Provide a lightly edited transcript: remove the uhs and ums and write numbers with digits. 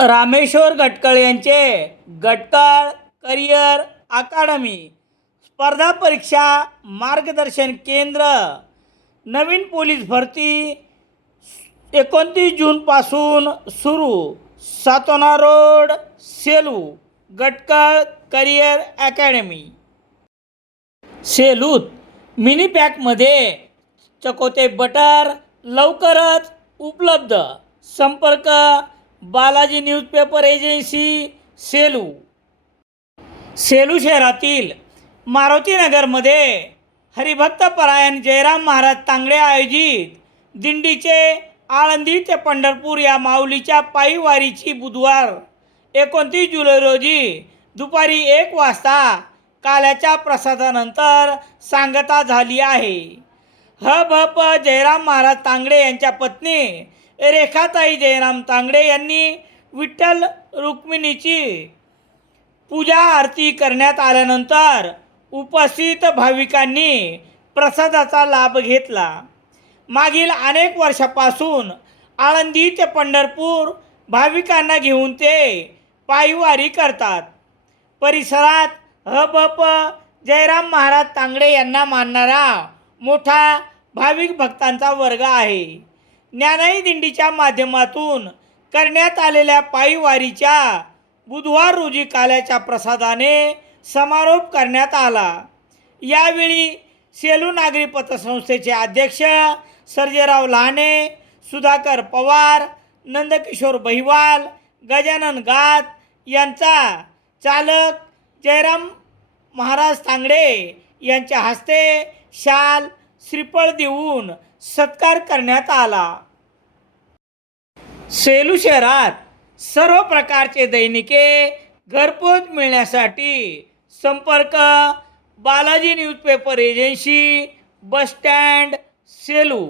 रामेश्वर गटकळ यांचे गटकळ करिअर अकादमी स्पर्धा परीक्षा मार्गदर्शन केंद्र नवीन पोलीस भरती 29 जूनपासून सुरू. Satona road, Selu. Gatkal career academy. सेलूत मिनी पॅकमध्ये चकोते बटर लवकरच उपलब्ध. संपर्क बालाजी न्यूजपेपर एजन्सी, सेलू. सेलू शहरातील मारुतीनगरमध्ये हरिभक्तपरायण जयराम महाराज तांगडे आयोजित दिंडीचे आळंदी ते पंढरपूर या माऊलीच्या पायी वारीची बुधवार 29 जुलै रोजी दुपारी 1 वाजता काल्याच्या प्रसादानंतर सांगता झाली आहे. ह.भ.प. जयराम महाराज तांगडे यांच्या पत्नी रेखाताई जयराम तांगडे यांनी विठ्ठल रुक्मिणीची पूजा आरती करण्यात आल्यानंतर उपस्थित भाविकांनी प्रसादाचा लाभ घेतला. मागील अनेक वर्षापासून आळंदी ते पंढरपूर भाविकांना घेऊन ते पायीवारी करतात. परिसरात ह.भ.प. जयराम महाराज तांगडे यांना मानणारा मोठा भाविक भक्तांचा वर्ग आहे. ज्ञानई दिंडीच्या माध्यमातून करण्यात आलेल्या पायीवारीच्या बुधवार रोजी काल्याच्या प्रसादाने समारोप करण्यात आला. यावेळी सेलू नागरी पतसंस्थेचे अध्यक्ष सर्जेराव लहाने, सुधाकर पवार, नंदकिशोर बहिवाल, गजानन गात यांचा चालक जयराम महाराज तांगडे यांच्या हस्ते शाल श्रीफळ देऊन सत्कार करण्यात आला. सेलू शहरात सर्व प्रकारचे दैनिके घरपोच मिळण्यासाठी संपर्क Balaji newspaper agency, bus stand, Selu.